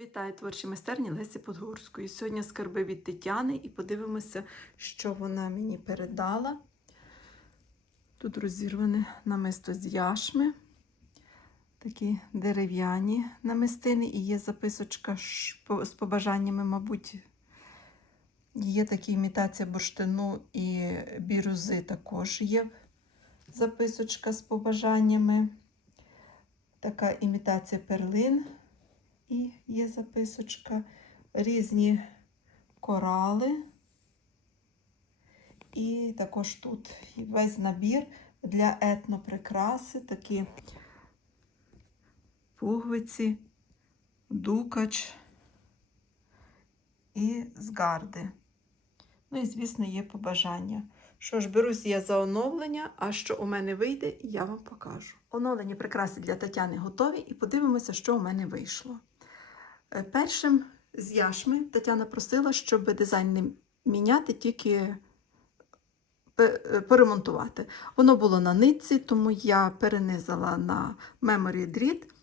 Вітаю творчі майстерні Лесі Подгурської. Сьогодні скарби від Тетяни і подивимося, що вона мені передала. Тут розірване намисто з яшми, такі дерев'яні намистини, і є записочка з побажаннями, мабуть. Є така імітація бурштину і бірюзи також є записочка з побажаннями. Така імітація перлин. І є записочка, різні корали. І також тут весь набір для етноприкраси, такі пуговиці, дукач і згарди. Ну і, звісно, є побажання. Що ж, берусь я за оновлення, а що у мене вийде, я вам покажу. Оновлені прикраси для Тетяни готові, і подивимося, що у мене вийшло. Е, Першим з яшми Тетяна просила, щоб дизайн не міняти, тільки е, поремонтувати. Воно було на нитці, тому я перенизала на Memory дріт,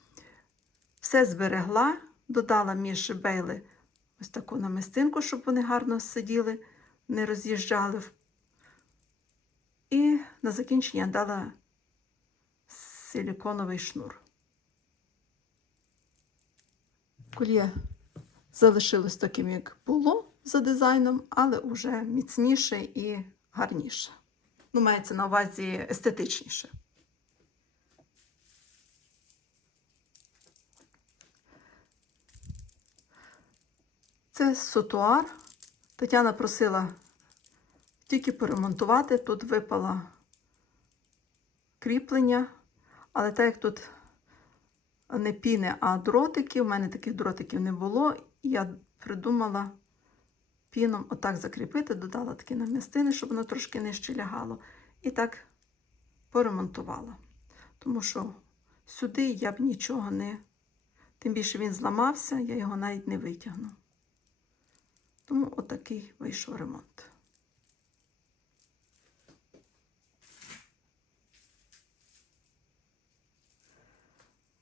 все зберегла, додала між бейли ось таку намистинку, щоб вони гарно сиділи, не роз'їжджали. І на закінчення дала силіконовий шнур. Кольє залишилось таким, як було за дизайном, але вже міцніше і гарніше. Ну, мається на увазі естетичніше. Це сотуар. Тетяна просила тільки поремонтувати. Тут випало кріплення, але так як тут не піни, а дротики. У мене таких дротиків не було. Я придумала піном отак закріпити, додала такі намістини, щоб воно трошки нижче лягало. І так поремонтувала. Тому що сюди я б нічого не. Тим більше він зламався, я його навіть не витягну. Тому отакий вийшов ремонт.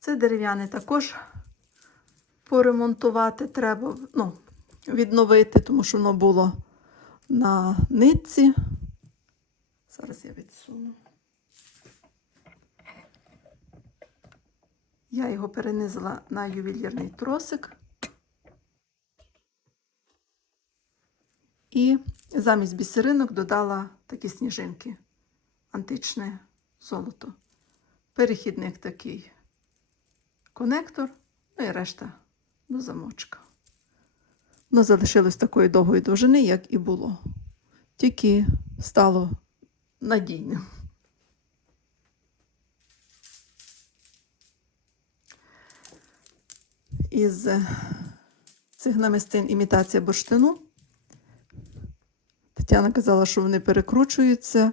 Це дерев'яне також поремонтувати треба, ну, відновити, тому що воно було на нитці. Зараз я відсуну. Я його перенизила на ювелірний тросик. І замість бісеринок додала такі сніжинки, античне золото. Перехідник такий конектор, ну і решта до замочка. Воно залишилось такої довгої довжини, як і було. Тільки стало надійним. Із цих намистин імітація бурштину. Тетяна казала, що вони перекручуються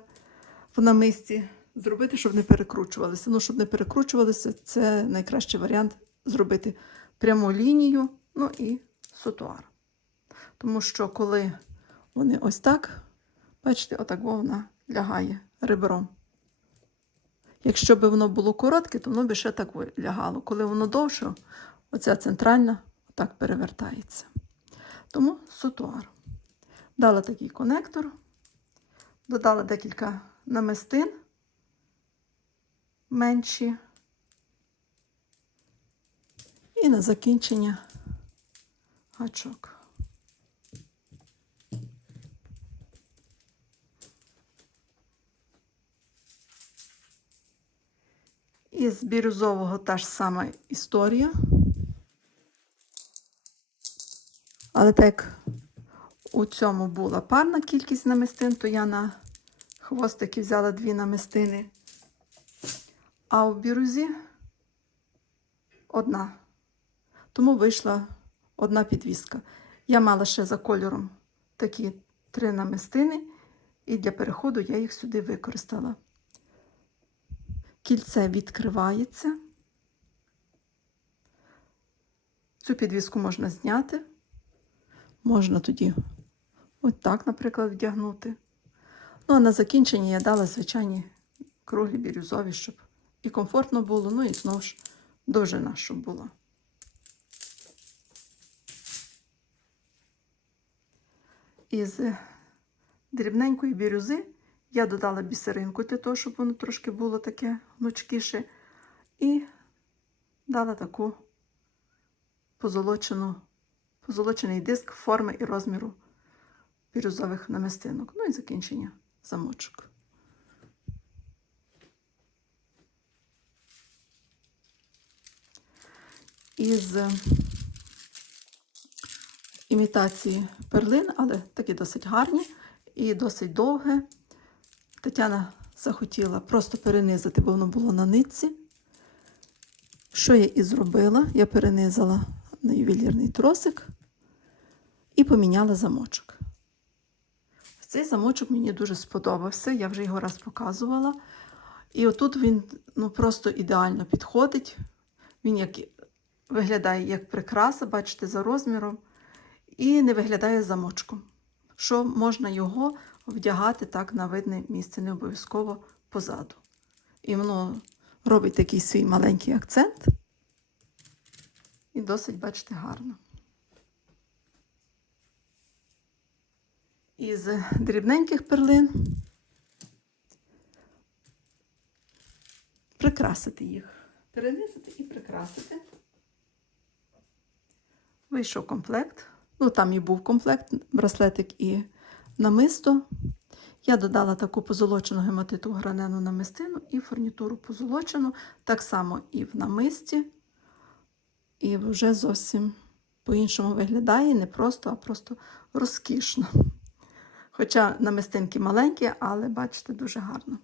в намисті. Зробити, щоб не перекручувалися. Ну, щоб не перекручувалися, це найкращий варіант зробити пряму лінію, ну і сутуар. Тому що коли вони ось так, бачите, отак вона лягає ребром. Якщо б воно було коротке, то воно б ще так лягало. Коли воно довше, оця центральна так перевертається. Тому сутуар. Дала такий конектор, додала декілька намистин менші. І на закінчення гачок. Із бірюзового та ж сама історія. Але так як у цьому була парна кількість намистин, то я на хвостики взяла дві намистини. А у бірузі одна. Тому вийшла одна підвіска. Я мала ще за кольором такі три намистини, і для переходу я їх сюди використала. Кільце відкривається. Цю підвіску можна зняти. Можна тоді ось так, наприклад, вдягнути. Ну, а на закінчення я дала звичайні круглі бірюзові, щоб і комфортно було, ну і знову ж довжина, щоб була. Із е, дрібненької бірюзи я додала бісеринку для того, щоб воно трошки було таке гнучкіше. І дала таку позолочену, позолочений диск форми і розміру бірюзових намистинок. Ну і закінчення замочок. Із імітації перлин, але такі досить гарні і досить довге. Тетяна захотіла просто перенизати, бо воно було на нитці. Що я і зробила? Я перенизала на ювелірний тросик і поміняла замочок. Цей замочок мені дуже сподобався, я вже його раз показувала. І отут він ну, просто ідеально підходить. Він як, виглядає як прикраса, бачите, за розміром, і не виглядає замочком. Що можна його вдягати так на видне місце, не обов'язково позаду. І воно робить такий свій маленький акцент. І досить, бачите, гарно. Із дрібненьких перлин прикрасити їх. Перенизити і прикрасити. Вийшов комплект. Ну, там і був комплект, браслетик і намисто. Я додала таку позолочену гематиту гранену намистину і фурнітуру позолочену, так само і в намисті. І вже зовсім по-іншому виглядає, не просто, а просто розкішно. Хоча намистинки маленькі, але бачите, дуже гарно.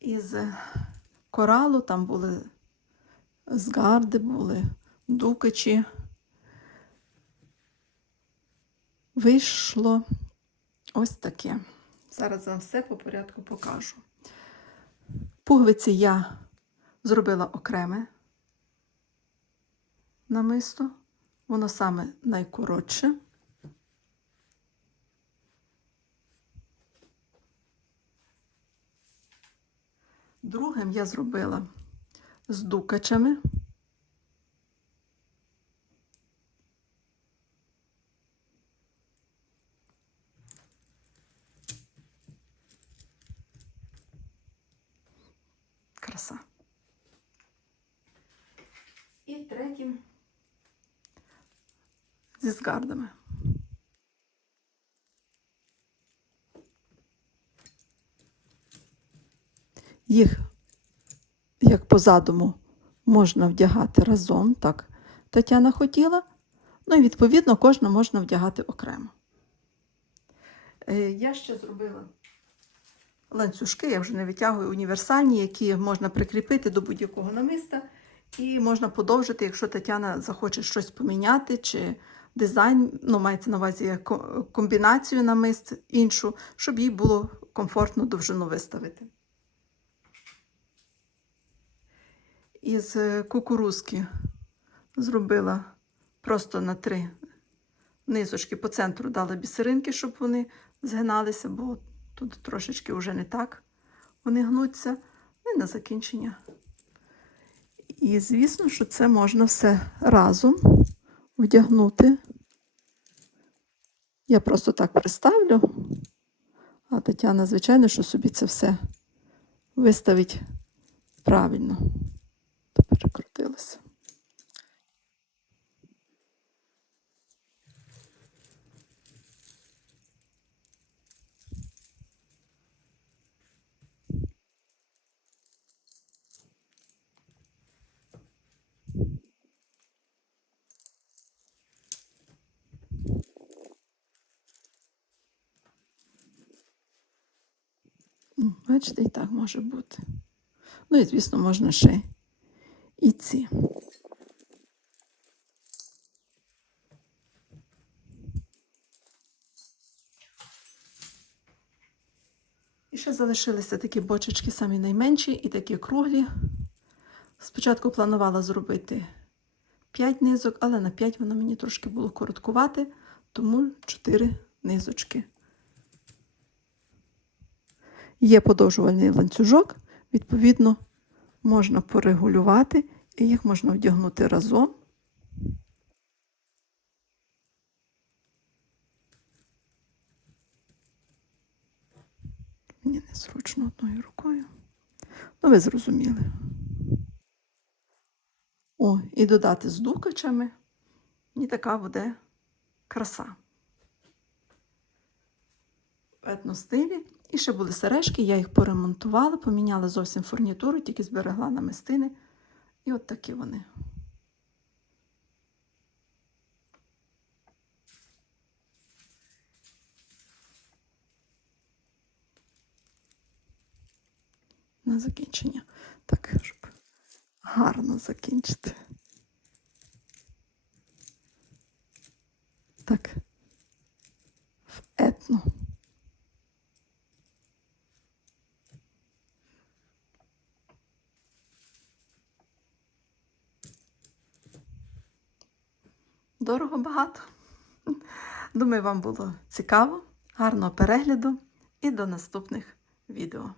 Із коралу там були згарди, були дукачі. Вийшло ось таке. Зараз вам все по порядку покажу. Пуговиці я зробила окреме намисто. Воно саме найкоротше. Другим я зробила з дукачами. Краса. І третім зі згардами. Їх, як по задуму, можна вдягати разом, так Тетяна хотіла. Ну і відповідно кожну можна вдягати окремо. Е, Я ще зробила ланцюжки, я вже не витягую універсальні, які можна прикріпити до будь-якого намиста. І можна подовжити, якщо Тетяна захоче щось поміняти, чи дизайн, ну, мається на увазі комбінацію намист іншу, щоб їй було комфортно довжину виставити. Із е, кукурузки зробила просто на три низочки по центру дала бісеринки, щоб вони згиналися, бо тут трошечки вже не так вони гнуться. Ну і на закінчення. І звісно, що це можна все разом вдягнути. Я просто так представлю, а Тетяна, звичайно, що собі це все виставить правильно. Бачите, і так може бути. Ну і, звісно, можна ще і ці. І ще залишилися такі бочечки самі найменші і такі круглі. Спочатку планувала зробити 5 низок, але на 5 воно мені трошки було короткувати, тому 4 низочки. Є подовжувальний ланцюжок, відповідно, можна порегулювати І їх можна вдягнути разом. Мені незручно одною рукою. Ну, ви зрозуміли. О, і додати з дукачами. І така буде краса. В етностилі. І ще були сережки, я їх поремонтувала, поміняла зовсім фурнітуру, тільки зберегла намистини. І от такі вони. На закінчення. Так, щоб гарно закінчити. Так. В етно. Дорого багато. Думаю, вам було цікаво, гарного перегляду і до наступних відео.